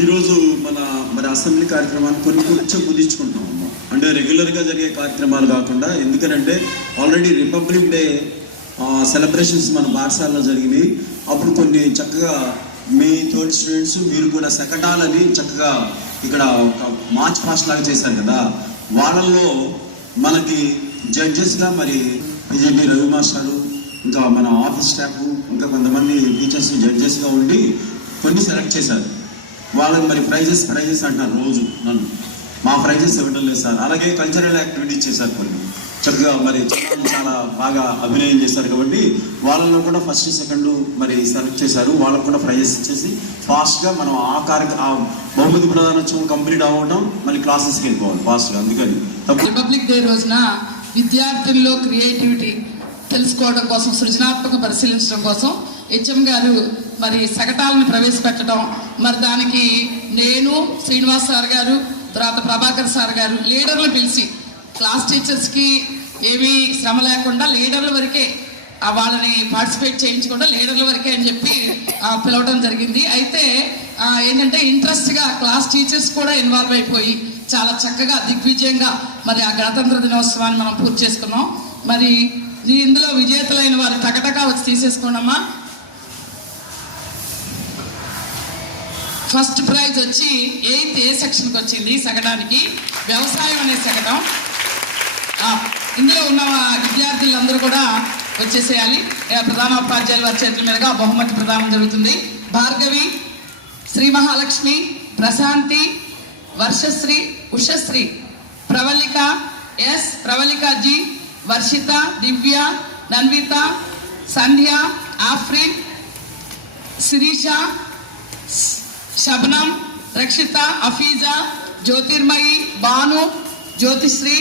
ఈరోజు మరి అసెంబ్లీ కార్యక్రమాన్ని కొంచెం కుదించుకుంటున్నాము. అంటే రెగ్యులర్గా జరిగే కార్యక్రమాలు కాకుండా, ఎందుకనంటే ఆల్రెడీ రిపబ్లిక్ డే సెలబ్రేషన్స్ మన పాఠశాలలో జరిగినాయి. అప్పుడు కొన్ని చక్కగా మీ తోటి స్టూడెంట్స్ మీరు కూడా శకటాలని చక్కగా ఇక్కడ ఒక మార్చ్ పాస్ట్ లాగా చేశారు కదా. వాళ్ళల్లో మనకి జడ్జెస్గా మరి పిజేపీ రవి మాస్టారు, ఇంకా మన ఆఫీస్ స్టాఫ్, ఇంకా కొంతమంది టీచర్స్ జడ్జెస్గా ఉండి కొన్ని సెలెక్ట్ చేశారు. వాళ్ళకి మరి ప్రైజెస్ అంటున్నారు రోజు. నన్ను మా ప్రైజెస్ ఇవ్వడం లేదు సార్. అలాగే కల్చరల్ యాక్టివిటీస్ చేశారు కొన్ని చక్కగా. మరి చాలా బాగా అభినయం చేశారు కాబట్టి వాళ్ళలో కూడా ఫస్ట్ సెకండ్ మరి సెలెక్ట్ చేశారు. వాళ్ళకు కూడా ప్రైజెస్ ఇచ్చేసి ఫాస్ట్గా మనం ఆ బహుమతి ప్రదానోత్సవం కంప్లీట్ అవ్వడం, మళ్ళీ క్లాసెస్కి వెళ్ళిపోవాలి ఫాస్ట్గా. అందుకని రిపబ్లిక్ డే రోజున విద్యార్థుల్లో క్రియేటివిటీ తెలుసుకోవడం కోసం, సృజనాత్మక పరిశీలించడం కోసం హెచ్ఎం గారు మరి శకటాలను ప్రవేశపెట్టడం, మరి దానికి నేను, శ్రీనివాస్ సార్ గారు, తర్వాత ప్రభాకర్ సార్ గారు లీడర్లు పిలిచి క్లాస్ టీచర్స్కి ఏమీ శ్రమ లేకుండా లీడర్ల వరకే వాళ్ళని పార్టిసిపేట్ చేయించకుండా లీడర్ల వరకే అని చెప్పి పిలవడం జరిగింది. అయితే ఏంటంటే ఇంట్రెస్ట్గా క్లాస్ టీచర్స్ కూడా ఇన్వాల్వ్ అయిపోయి చాలా చక్కగా దిగ్విజయంగా మరి ఆ గణతంత్ర దినోత్సవాన్ని మనం పూర్తి చేసుకున్నాం. మరి ఇందులో విజేతలైన వారు టకటకా వచ్చి తీసేసుకోండమ్మా. ఫస్ట్ ప్రైజ్ వచ్చి 8th A సెక్షన్కి వచ్చింది శకటానికి, వ్యవసాయం అనే శకటం. ఇందులో ఉన్న విద్యార్థులందరూ కూడా వచ్చేసేయాలి. ప్రధానోపాధ్యాయులు వారి చేతుల మీదుగా బహుమతి ప్రదానం జరుగుతుంది. భార్గవి, శ్రీ మహాలక్ష్మి, ప్రశాంతి, వర్షశ్రీ, ఉషశ్రీ, ప్రవళిక ఎస్, ప్రవళిక జీ, వర్షిత, దివ్య, నన్విత, సంధ్య, ఆఫ్రిన్, శిరీష, శబనం, రక్షిత, అఫీజా, జ్యోతిర్మయి, భాను, జ్యోతిశ్రీ,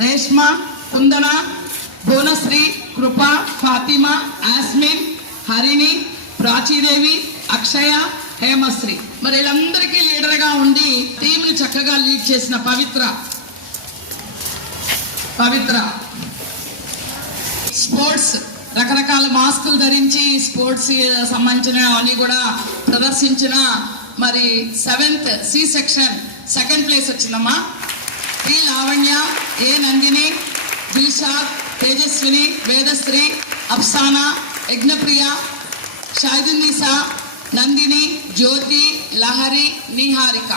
రేష్మ, కుందన, భువనశ్రీ, కృప, ఫాతిమా, ఆస్మిన్, హరిణి, ప్రాచీదేవి, అక్షయ, హేమశ్రీ. మరి వీళ్ళందరికీ లీడర్గా ఉండి టీంని చక్కగా లీడ్ చేసిన పవిత్ర స్పోర్ట్స్ రకరకాల మాస్కులు ధరించి స్పోర్ట్స్ సంబంధించిన అన్ని కూడా ప్రదర్శించిన మరి 7th C section second place వచ్చిందమ్మా. టి లావణ్య, ఏ నందిని, దిల్షాద్, తేజస్విని, వేదశ్రీ, అఫ్సానా, యజ్ఞప్రియ, షాయిదున్నీసా, నందిని, జ్యోతి, లహరి, నిహారిక.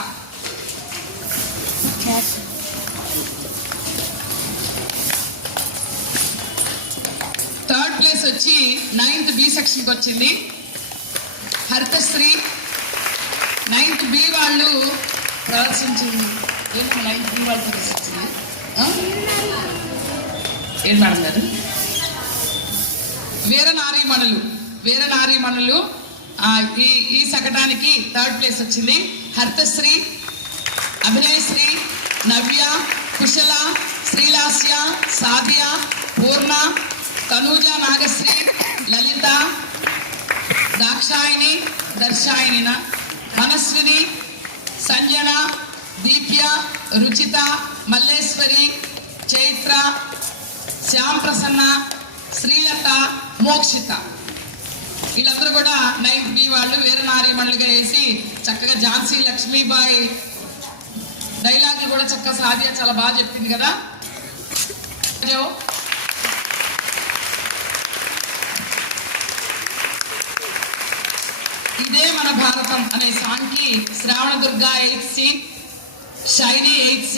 థర్డ్ ప్లేస్ వచ్చి 9th B సెక్షన్కి వచ్చింది హరితశ్రీ. 9th B వాళ్ళు ప్రదర్శించింది. 9th B వాళ్ళు ప్రదర్శించింది ఏం మేడం గారు? వీరనారీమణులు ఈ శకటానికి థర్డ్ ప్లేస్ వచ్చింది. హరితశ్రీ, అభినయశ్రీ, నవ్య, కుశల, శ్రీలాస్య, సాధ్య, పూర్ణ, తనూజ, నాగశ్రీ, లలిత, దాక్షాయిని, దర్శాయిని, మనస్విని, సంజన, దీప్య, రుచిత, మల్లేశ్వరి, చైత్ర, శ్యామ్ ప్రసన్న, శ్రీలత, మోక్షిత. వీళ్ళందరూ కూడా 9th B వాళ్ళు వీరనారీమణులుగా వేసి చక్కగా ఝాన్సీ లక్ష్మీబాయి డైలాగులు కూడా చక్కగా సాధ్య చాలా బాగా చెప్పింది కదా. ఇదే మన భారతం అనే సాంగ్కి Shravana Durga 8th C, Saini 8th C,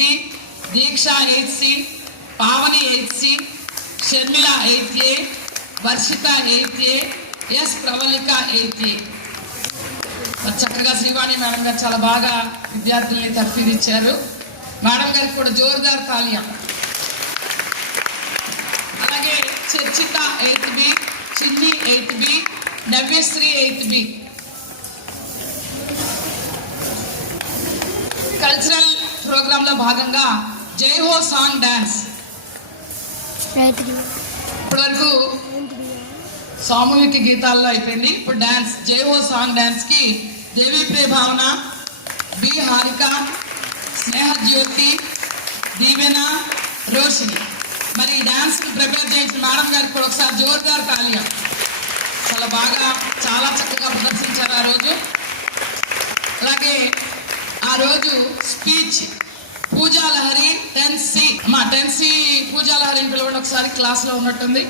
Deeksha 8th C, Pavani 8th C, Sharmila 8th A, Varshitha 8th A, S, Pravalika 8th A. చక్కగా శ్రీవాణి మేడం గారు చాలా బాగా విద్యార్థుల్ని తర్ఫీదిచ్చారు. మేడం గారికి కూడా జోరుదార్ తాలియా. అలాగే చర్చిత 8th B, Chinni 8th B, Navyasri 8th B. Cultural programme లో భాగంగా జై హో సాంగ్ డాన్స్. ఇప్పటివరకు సామూహిక గీతాల్లో అయిపోయింది. ఇప్పుడు డాన్స్ జై హో సాంగ్ డాన్స్ కి దేవి ప్రియ భావన, బి హారిక, స్నేహజ్యోతి, దీవెన, రోషిని. మరి ఈ డాన్స్ ప్రిపేర్ చేసిన మేడం గారికి కూడా ఒకసారి జోరుదార్ తాలియా. చాలా బాగా చాలా చక్కగా ప్రదర్శించారు ఆ రోజు. అలాగే ఆ రోజు స్పీచ్ పూజాలహరి 10C అమ్మా 10C పూజాలహరి పిలవండి ఒకసారి, క్లాస్లో ఉన్నట్టుంది.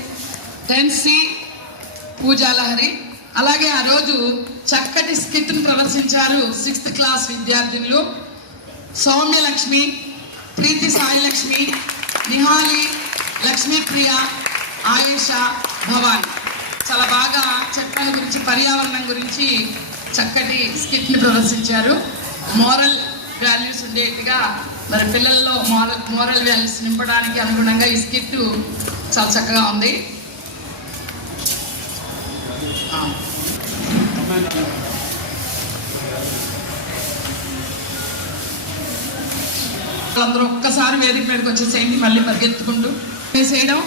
10C పూజాలహరి. అలాగే ఆ రోజు చక్కటి స్కిట్ను ప్రదర్శించారు 6th క్లాస్ విద్యార్థినులు సౌమ్యలక్ష్మి, ప్రీతి సాయిలక్ష్మి, నిహాలి, లక్ష్మీప్రియ, ఆయేష, భవాని. చాలా బాగా చెట్ల గురించి, పర్యావరణం గురించి చక్కటి స్కిట్ని ప్రదర్శించారు. మోరల్ వాల్యూస్ ఉండేట్టుగా మరి పిల్లల్లో మోరల్ వాల్యూస్ నింపడానికి అనుగుణంగా ఈ స్కిట్ చాలా చక్కగా ఉంది. వాళ్ళందరూ ఒక్కసారి వేదిక మీదకి వచ్చేసేయండి, మళ్ళీ పరిగెత్తుకుంటూ వేసేయడం.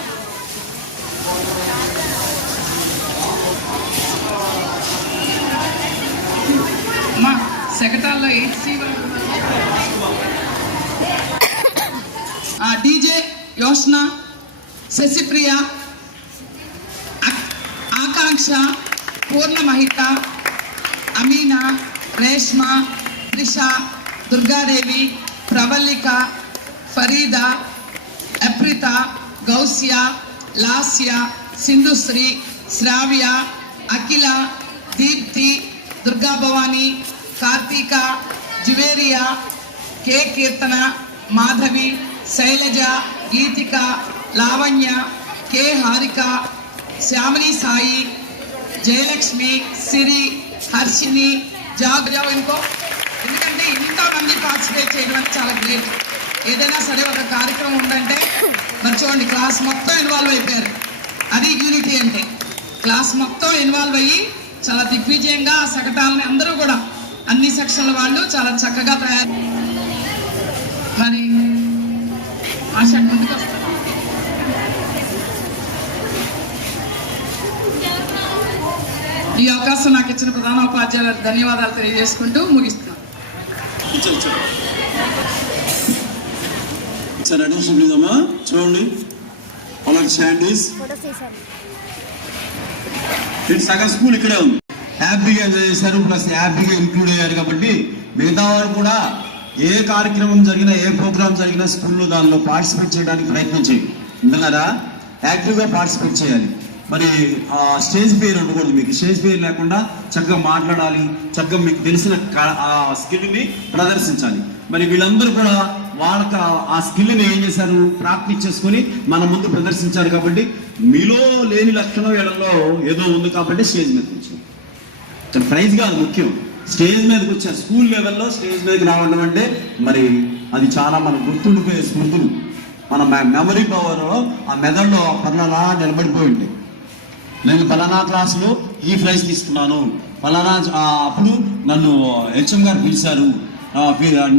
అమ్మా సెకటాల్లో 8C డీజే యోష్న, శశిప్రియ, ఆకాంక్ష, పూర్ణమహిత, అమీనా, రేష్మ, త్రిష, దుర్గాదేవి, ప్రవల్లిక, ఫరీదా, అప్రిత, గౌస్య, లాస్య, సింధుశ్రీ, శ్రావ్య, అఖిల, దీప్తి, దుర్గా భవాని, కార్తీక, జువేరియా, కే కీర్తన, మాధవి, శైలజ, గీతిక, లావణ్య, కే హారిక, శ్యామిని సాయి, జయలక్ష్మి, సిరి, హర్షిని, జాగ్రత్త. ఇంకో ఎందుకంటే ఇంతమంది పార్టిసిపేట్ చేయడం అంటే చాలా గ్రేట్. ఏదైనా సరే ఒక కార్యక్రమం ఉందంటే మరి చూడండి, క్లాస్ మొత్తం ఇన్వాల్వ్ అయిపోయారు. అది యూనిటీ అంటే. క్లాస్ మొత్తం ఇన్వాల్వ్ అయ్యి చాలా దిగ్విజయంగా ఆ శకటాలని అందరూ కూడా అన్ని సెక్షన్ల వాళ్ళు చాలా చక్కగా తయారు. మరి ఆశ ముందుకు వస్తారు. ఈ అవకాశం నాకు ఇచ్చిన ప్రధాన ఉపాధ్యాయులకు ధన్యవాదాలు తెలియజేసుకుంటూ ముగిస్తున్నాను. చూడండి సగం స్కూల్ ఇక్కడే ఉంది. హ్యాపీగా ఎంజాయ్ చేశారు, ప్లస్ హ్యాపీగా ఇంక్లూడ్ అయ్యారు. కాబట్టి మిగతా వారు కూడా ఏ కార్యక్రమం జరిగినా, ఏ ప్రోగ్రామ్ జరిగినా స్కూల్లో దానిలో పార్టిసిపేట్ చేయడానికి ప్రయత్నం చేయండి. ఎందుకన్నారా యాక్టివ్గా పార్టిసిపేట్ చేయాలి. మరి స్టేజ్ పేరు ఉండకూడదు. మీకు స్టేజ్ పేరు లేకుండా చక్కగా మాట్లాడాలి, చక్కగా మీకు తెలిసిన ఆ స్కిల్ని ప్రదర్శించాలి. మరి వీళ్ళందరూ కూడా వాళ్ళకి ఆ స్కిల్ని ఏం చేశారు, ప్రాక్టీస్ చేసుకుని మన ముందు ప్రదర్శించారు. కాబట్టి మీలో లేని లక్షణం వీళ్ళలో ఏదో ఉంది కాబట్టి స్టేజ్ మీదకి వచ్చారు. ప్రైజ్ కాదు ముఖ్యం, స్టేజ్ మీదకి వచ్చారు. స్కూల్ లెవెల్లో స్టేజ్ మీదకి రావడం అంటే మరి అది చాలా మన గుర్తుండిపోయే స్మృతులు. మన మెమరీ పవర్ ఆ మెదడులో పలానా నిలబడిపోయి ఉంటాయి. నేను పలానా క్లాసులో ఈ ప్రైజ్ తీసుకున్నాను, పలానా అప్పుడు నన్ను హెచ్ఎం గారు పిలిచారు,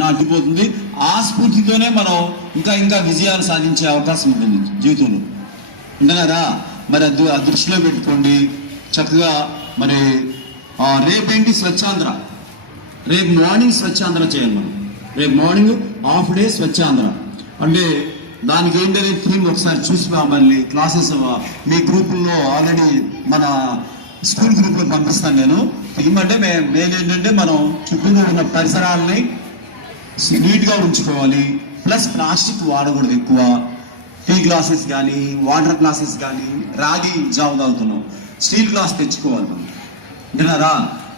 నాటిపోతుంది. ఆ స్ఫూర్తితోనే మనం ఇంకా ఇంకా విజయాలు సాధించే అవకాశం ఉంటుంది జీవితంలో. ఉంటున్నారా? మరి ఆ దృష్టిలో పెట్టుకోండి. చక్కగా మరి రేపేంటి స్వచ్ఛాంధ్ర, రేపు మార్నింగ్ స్వచ్ఛాంధ్ర చేయాలి మనం. రేపు మార్నింగ్ హాఫ్ డే స్వచ్ఛాంధ్ర అంటే దానికి ఏంటనే థీమ్ ఒకసారి చూసి మళ్ళీ క్లాసెస్ మీ గ్రూపుల్లో ఆల్రెడీ మన స్కూల్ గ్రూప్లో పంపిస్తాను నేను. థీమ్ అంటే ఏంటంటే మనం చుట్టూరు ఉన్న పరిసరాలని నీట్గా ఉంచుకోవాలి, ప్లస్ ప్లాస్టిక్ వాడకూడదు ఎక్కువ. టీ గ్లాసెస్ కానీ, వాటర్ గ్లాసెస్ కానీ, రాగి జావ తాగుతున్నాం, స్టీల్ గ్లాస్ తెచ్చుకోవాలి మనం. విన్నారా?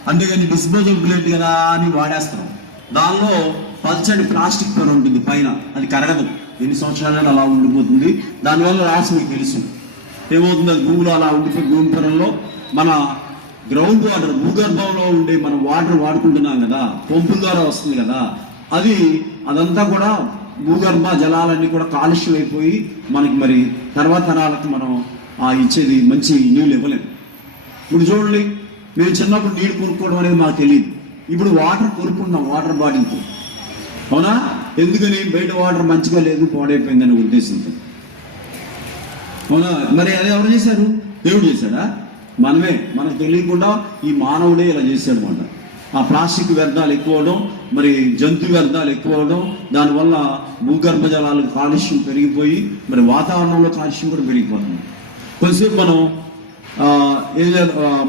అంతేగాని డిస్పోజబుల్ ప్లేట్ కదా అని వాడేస్తాం. దానిలో పల్చటి ప్లాస్టిక్ పొర ఉంటుంది పైన, అది కరగదు, ఎన్ని సంవత్సరాలైనా అలా ఉండిపోతుంది. దానివల్ల రాసి మీకు తెలుసు ఏమవుతుంది, అది భూమిలో అలా ఉండిపోయి భూమి పొరల్లో మన గ్రౌండ్ వాటర్, భూగర్భంలో ఉండే మనం వాటర్ వాడుకుంటున్నాం కదా, పంపుల ద్వారా వస్తుంది కదా, అదంతా కూడా భూగర్భ జలాలన్నీ కూడా కాలుష్యం అయిపోయి మనకి మరి తర్వాత తరాలకు మనం ఇచ్చేది మంచి నీళ్ళు ఇవ్వలేము. ఇప్పుడు చూడండి, మేము చిన్నప్పుడు నీళ్ళు కొనుక్కోవడం అనేది మాకు తెలియదు. ఇప్పుడు వాటర్ కొనుక్కుంటున్నాం వాటర్ బాటిల్తో. అవునా? ఎందుకని? బయట వాటర్ మంచిగా లేదు, పాడైపోయిందనే ఉద్దేశంతో. అవునా? మరి అది ఎవరు చేశారు? దేవుడు చేశాడా? మనమే, మనకు తెలియకుండా ఈ మానవుడే ఇలా చేశాడు అన్నమాట. ఆ ప్లాస్టిక్ వ్యర్థాలు ఎక్కువ అవడం, మరి జంతు వ్యర్థాలు ఎక్కువ అవడం, దానివల్ల భూగర్భ జలాలు కాలుష్యం పెరిగిపోయి మరి వాతావరణంలో కాలుష్యం కూడా పెరిగిపోతుంది. కొంతసేపు మనం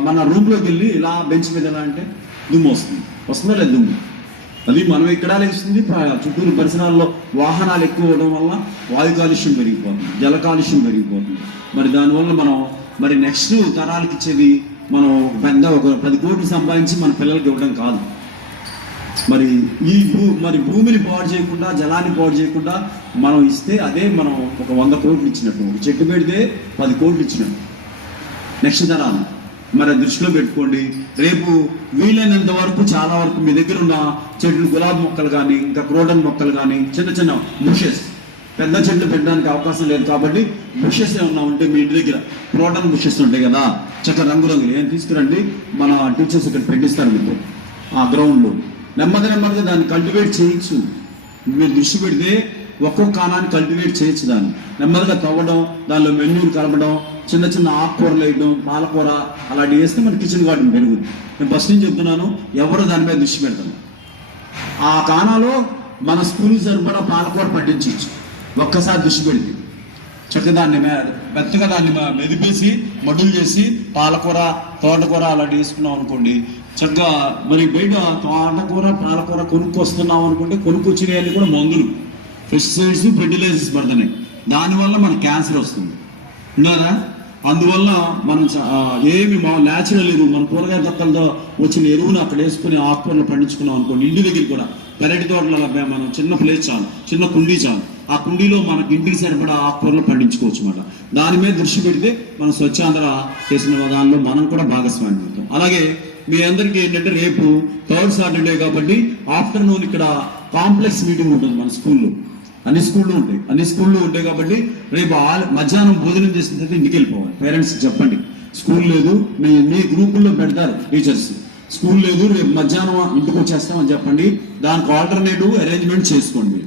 మన రూమ్లోకి వెళ్ళి ఇలా బెంచ్ మీద ఎలా అంటే దుమ్ము వస్తుందా లేదు? దుమ్ము అది మనం ఇక్కడ లేస్తుంది చుట్టూరు పరిసరాల్లో వాహనాలు ఎక్కువ అవడం వల్ల వాయు కాలుష్యం పెరిగిపోతుంది, జల కాలుష్యం పెరిగిపోతుంది. మరి దానివల్ల మనం మరి నెక్స్ట్ తరాలకి ఇచ్చేది మనం పెద్ద ఒక 10 కోట్లు సంపాదించి మన పిల్లలకి ఇవ్వడం కాదు. మరి మరి భూమిని పాడు చేయకుండా, జలాన్ని పాడు చేయకుండా మనం ఇస్తే అదే మనం ఒక 100 కోట్లు ఇచ్చినట్టు. ఒక చెట్టు పెడితే 10 కోట్లు ఇచ్చినట్టు నెక్స్ట్ తరాలు. మరి దృష్టిలో పెట్టుకోండి. రేపు వీలైనంత వరకు చాలా వరకు మీ దగ్గర ఉన్న చెట్లు, గులాబీ మొక్కలు కానీ, ఇంకా క్రోటన్ మొక్కలు కానీ, చిన్న చిన్న బుషెస్, పెద్ద చెట్లు పెట్టడానికి అవకాశం లేదు కాబట్టి బుషెస్ ఏమన్నా ఉంటే మీ ఇంటి దగ్గర క్రోటన్ బుషెస్ ఉంటాయి కదా, చక్కగా రంగురంగులు ఏం తీసుకురండి. మన టీచర్స్ ఇక్కడ పెట్టిస్తారు మీకు ఆ గ్రౌండ్లో. నెమ్మదిగా దాన్ని కల్టివేట్ చేయొచ్చు. మీరు దృష్టి పెడితే ఒక్కొక్క కాలాన్ని కల్టివేట్ చేయొచ్చు. దాన్ని నెమ్మదిగా తవ్వడం, దానిలో మెన్యూలు కలపడం, చిన్న చిన్న ఆకుకూరలు వేయడం, పాలకూర అలాంటివి వేస్తే మన కిచెన్ గార్డెన్ పెరుగుతుంది. నేను ఫస్ట్ నుంచి చెప్తున్నాను, ఎవరు దాని మీద దృష్టి పెడతాను. ఆ కానాలో మన స్కూల్ సరిపడా పాలకూర పండించవచ్చు ఒక్కసారి దృష్టి పెడితే. చక్కగా దాన్ని మెత్తగా దాన్ని మెదిపేసి మడ్డులు చేసి పాలకూర, తోటకూర అలాంటివి వేసుకున్నాం అనుకోండి. చక్కగా మరి బయట తోటకూర, పాలకూర కొనుక్కొస్తున్నాం అనుకుంటే కొనుక్కొచ్చినవి కూడా మందులు, పెస్టిసైడ్స్, ఫెర్టిలైజర్స్ పడుతున్నాయి. దానివల్ల మనకు క్యాన్సర్ వస్తుంది. ఉన్నారా? అందువల్ల మనం ఏమి న్యాచురల్ ఎరువు, మన కూరగాయ తొక్కలతో వచ్చిన ఎరువును అక్కడ వేసుకుని ఆకుకూరలు పండించుకున్నాం అనుకోండి. ఇంటి దగ్గర కూడా పెరటి తోటలో మనం చిన్న ప్లేస్ చాలు, చిన్న కుండీ చాలు. ఆ కుండీలో మనకి ఇంటికి సరిపడా ఆకుకూరలు పండించుకోవచ్చు అన్నమాట. దాని మీద దృష్టి పెడితే మనం స్వచ్ఛాంధ్ర చేసిన దానిలో మనం కూడా భాగస్వామ్యం అవుతాం. అలాగే మీ అందరికీ ఏంటంటే రేపు 3rd సాటర్డే కాబట్టి ఆఫ్టర్నూన్ ఇక్కడ కాంప్లెక్స్ మీటింగ్ ఉంటుంది మన స్కూల్లో. అన్ని స్కూళ్ళు ఉంటాయి కాబట్టి రేపు మధ్యాహ్నం భోజనం చేసిన తర్వాత ఇంటికి వెళ్ళిపోవాలి. పేరెంట్స్ చెప్పండి, స్కూల్ లేదు, మీ గ్రూపుల్లో పెడతారు టీచర్స్, స్కూల్ లేదు రేపు మధ్యాహ్నం ఇంటికి వచ్చేస్తామని చెప్పండి. దానికి ఆల్టర్నేటివ్ అరేంజ్మెంట్ చేసుకోండి.